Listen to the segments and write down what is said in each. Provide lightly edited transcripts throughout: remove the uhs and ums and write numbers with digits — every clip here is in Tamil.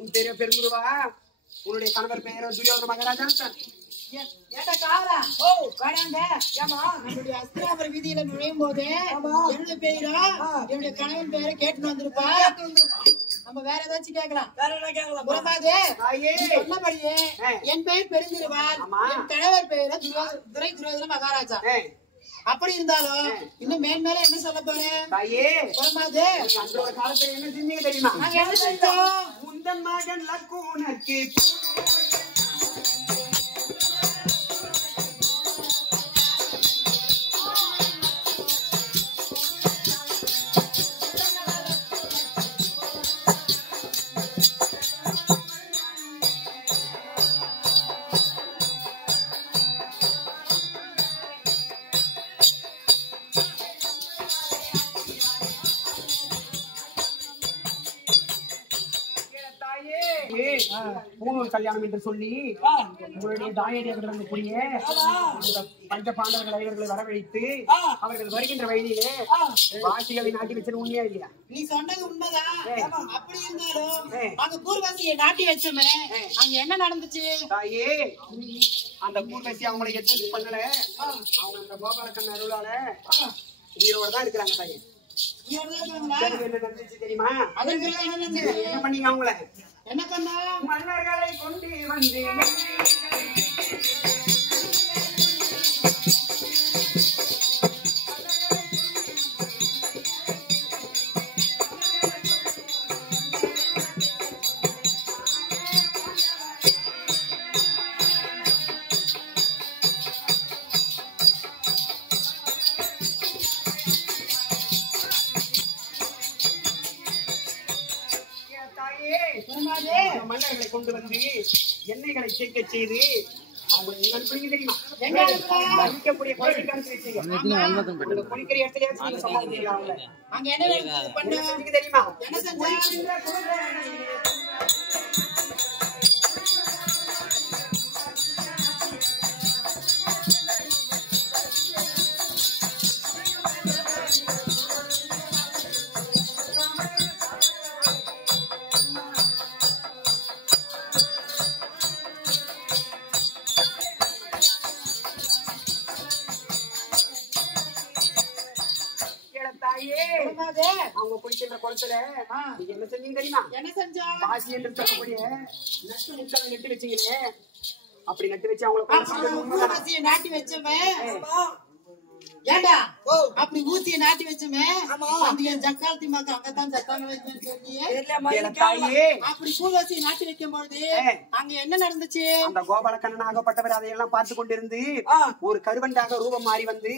உன் பேரு பெருங்குருவா, உன்னுடைய கணவர் பெயர் துரியோதன மகாராஜா. அஸ்திராபுரம் வீதியில நுழையும் போது என்னுடைய பெயரா என்னுடைய கணவன் பெயரை கேட்டு வந்திருப்பா. நம்ம வேற ஏதாச்சும் கேட்கலாம். சொன்னபடியே என் பெயர் பெருந்திருவார், என் கணவர் பெயரை துரியோதன மகாராஜா. அப்படி இருந்தாலும் இன்னும் மேன்மேல என்ன சொல்ல போறேன்? காலத்துல என்ன செஞ்சீங்க தெரியுமா? நாங்க என்ன செஞ்சோம்? முந்தன் மகன் லக்குனக்கு பூணூல் கல்யாணம் என்று சொல்லி உங்களுடைய தாயடியாகக்கூடிய பஞ்ச பாண்டவர்கள் ஐவர்களை வரவழைத்து அவர்கள் வருகின்ற வயதிலே வாசிகளை நாட்டி வச்சது உண்மையா இல்லையா? நீ சொன்னது உண்மைதான். அப்படி இருந்தாலும் அந்த பூர்வாசியை நாட்டி வச்சோமே, அங்க என்ன நடந்துச்சு? தாயே, அந்த பூர்வாசி அவங்களை எதுவும் பண்ணல. அவங்க அந்த கோபாலக்கண்ண அருளால உயிரோட தான் இருக்கிறாங்க. தாயே, என்ன நடந்துச்சு தெரியுமா? என்ன பண்ணீங்க? அவங்கள என்ன பண்ணா? மன்னர்களை கொண்டு வந்து மன்னர்களை கொண்டு வந்து எண்ணெய்களை சேர்க்க செய்து அவங்களுக்கு தெரியுமா? குளிக்கக்கூடிய குளிக்கிற இடத்துல அங்க என்ன தெரியுமா? என்ன செஞ்சா? அவங்க குளிக்கின்ற குளத்துல நீங்க என்ன செஞ்சீங்க தெரியுமா? என்ன செஞ்சா? பாசி என்று சொல்லக்கூடிய நட்டு முட்களை நட்டு வச்சீங்களே, அப்படி நட்டு வச்சு அவங்களை நாட்டி வச்சோமே. ஏண்டா அப்படி ஊசிய நாட்டி வச்சோமே, ஜக்காலத்தி மாக்க அங்கதான் சத்தாங்க அப்படி பூவாசியை நாட்டி வைக்கும் பொழுது அங்க என்ன நடந்துச்சு? அந்த கோபாலக்கண்ணன் ஆகப்பட்டவர் அதையெல்லாம் பார்த்து கொண்டிருந்து ஒரு கருவண்டாக ரூபம் மாறி வந்து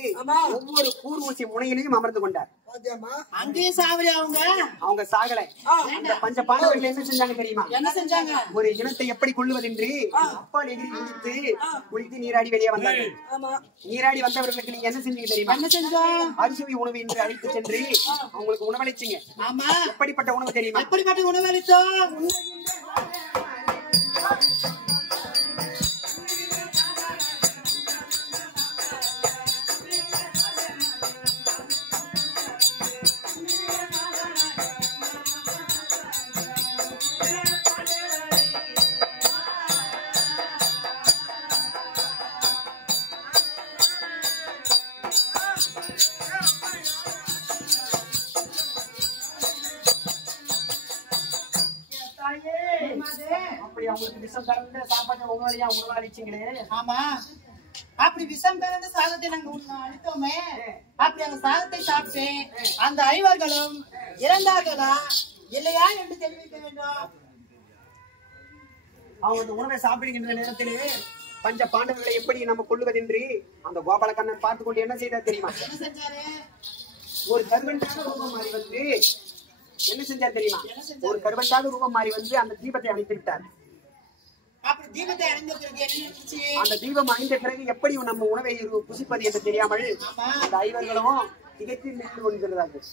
ஒவ்வொரு பூர்வூசி முனையிலையும் அமர்ந்து கொண்டார். அங்கேயும் சாவல அவங்க சாகலை. அந்த பஞ்ச பாண்டவர்கள் என்ன செஞ்சாங்க தெரியுமா? என்ன செஞ்சாங்க? ஒரு இனத்தை எப்படி கொள்ளுவதென்று அப்பால் எகிரி குளித்து குளித்து நீராடி வெளியே வந்தார்கள். நீராடி வந்தவர்களுக்கு நீங்க என்ன செஞ்சீங்க தெரியுமா? என்ன செஞ்சா? அரிசுவை உணவு என்று அழைத்து சென்று அவங்களுக்கு உணவளிச்சீங்க. ஆமா. எப்படிப்பட்ட உணவு தெரியுமா? எப்படிப்பட்ட உணவு அளித்தோம்? ஆமா. அப்படி விஷம் கலந்த சாதத்தை நாங்க அளித்தோமே, அப்படி அந்த சாதத்தை சாப்பிட்டு அந்த ஐவர்களும் இறந்தார்களா இல்லையா என்று தெரிவிக்க வேண்டும். அவங்க அந்த உணவை சாப்பிடுகின்ற நேரத்திலே பஞ்ச பாண்டவர்களை எப்படி நம்ம கொள்ளுவதென்று அந்த கோபாலக்கண்ணன் பார்த்து கொண்டு என்ன செய்தார் தெரியுமா? என்ன செஞ்சாரு? ஒரு கருவண்டாக ரூபம் மாறி வந்து என்ன செஞ்சார் தெரியுமா? ஒரு கருவண்டாக ரூபம் மாறி வந்து அந்த தீபத்தை அணைத்து விட்டார். அப்படி தீபத்தை அணைந்த பிறகு என்ன நடந்துச்சு? அந்த தீபம் அணைந்த பிறகு எப்படி நம்ம உணவை புசிப்பது என்று தெரியாமல் அந்த ஐவர்களும் திகைத்து நின்று கொண்டிருந்தார்கள்.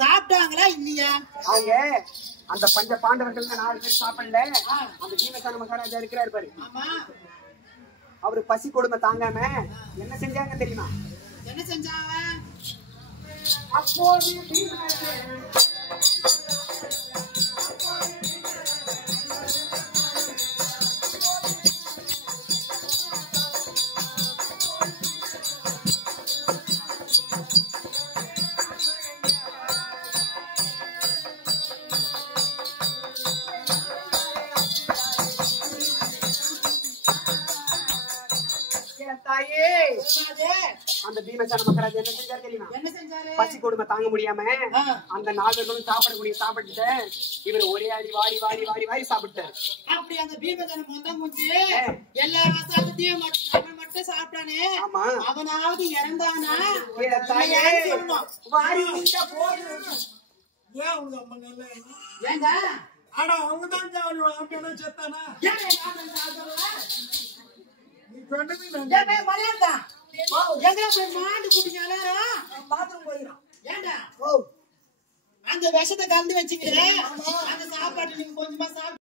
சாப்பிட்டாங்களா இல்லையா? அவங்க அந்த பஞ்ச பாண்டவர்கள் 4 பேர் சாப்பிடல. அந்த பீமசேன மகாராஜா இருக்கிறார் பாரு, அவரு பசி கொடுமை தாங்காம என்ன செஞ்சாங்க தெரியுமா? என்ன செஞ்சாங்க? அப்போது அந்த பீமசேன மகாராஜா என்ன செஞ்சாரு தெரியுமா? பசி கொடுமை தாங்க முடியாம அந்த 4 பேரும் சாப்பிடக்கூடிய சாப்பிட்டு இவர் ஒரே அடி வாரி வாரி வாரி வாரி சாப்பிட்டாரு. அப்படி அந்த பீமசேன மொத்தம் முடிச்சு எல்லா சாதத்தையும் அவன் மட்டும் சாப்பிட்டானே, அவனாவது இறந்தானா? வாரி ஏண்டா ஆனா அவங்கதான் செத்தானா? அந்த விஷத்தை கலந்து வச்சுக்கிறேன். அந்த சாப்பாடு நீங்க கொஞ்சமா சாப்பிட்டு